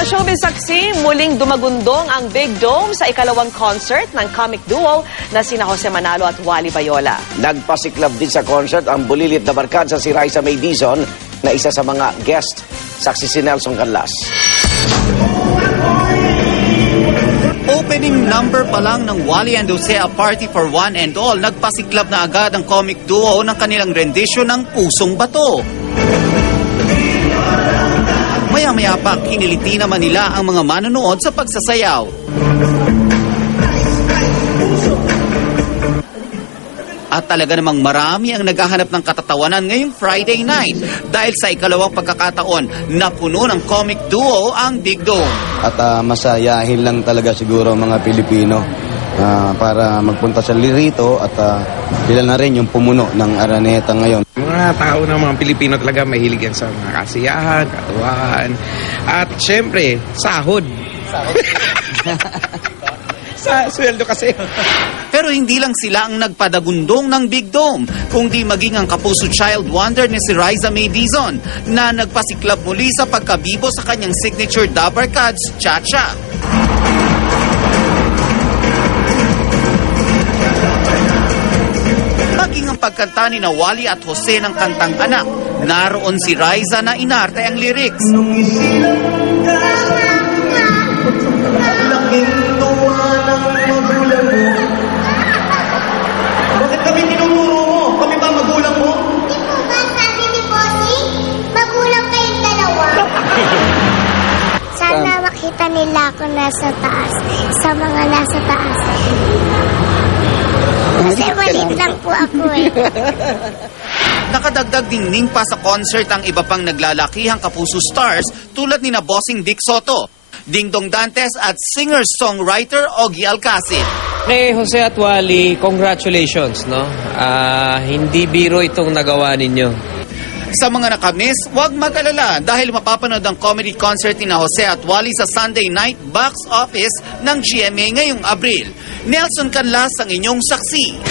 Mga showbiz saksi, muling dumagundong ang Big Dome sa ikalawang concert ng comic duo na sina Jose Manalo at Wally Bayola. Nagpasiklab din sa concert ang bulilit na barkada si Raisa May Dizon na isa sa mga guest. Saksi si Nelson Canlas. Opening number pa lang ng Wally and Jose, A Party for One and All, nagpasiklab na agad ang comic duo ng kanilang rendisyon ng Pusong Bato. Maya-maya pa, kiniliti naman nila ang mga manonood sa pagsasayaw. At talaga namang marami ang naghahanap ng katatawanan ngayong Friday night dahil sa ikalawang pagkakataon na puno ng comic duo ang Big Dome. At masayahin lang talaga siguro mga Pilipino para magpunta sa rito at sila na rin yung pumuno ng Araneta ngayon. Mga tao ng mga Pilipino talaga mahilig yan sa mga kasiyahan, katuwaan, at syempre, sahod. Sa sweldo kasi. Pero hindi lang sila ang nagpadagundong ng Big Dome, kundi maging ang kapuso child wonder ni si Raisa May Dizon na nagpasiklab muli sa pagkabibo sa kanyang signature Dabar Cards, Cha-Cha. Maging ang pagkanta ni na Wally at Jose ng kantang Anak, naroon si Raisa na inarte ang lyrics. Bakit kami tinuturo mo? Kami ba magulang mo? Hindi po ba sabi ni Bossing, magulang kayong dalawa? Sana makita nila ako nasa taas, sa mga nasa taas. Kasi maliit lang po ako eh. Nakadagdag dingning pa sa concert ang iba pang naglalakihang kapuso stars tulad ni na Bossing Vic Soto, Dingdong Dantes at singer-songwriter Ogie Alcacid. Kay Jose at Wally, congratulations, no? Hindi biro itong nagawa ninyo. Sa mga nakamiss, huwag mag-alala dahil mapapanood ang comedy concert ni na Jose at Wally sa Sunday night box office ng GMA ngayong Abril. Nelson Canlas ang inyong saksi.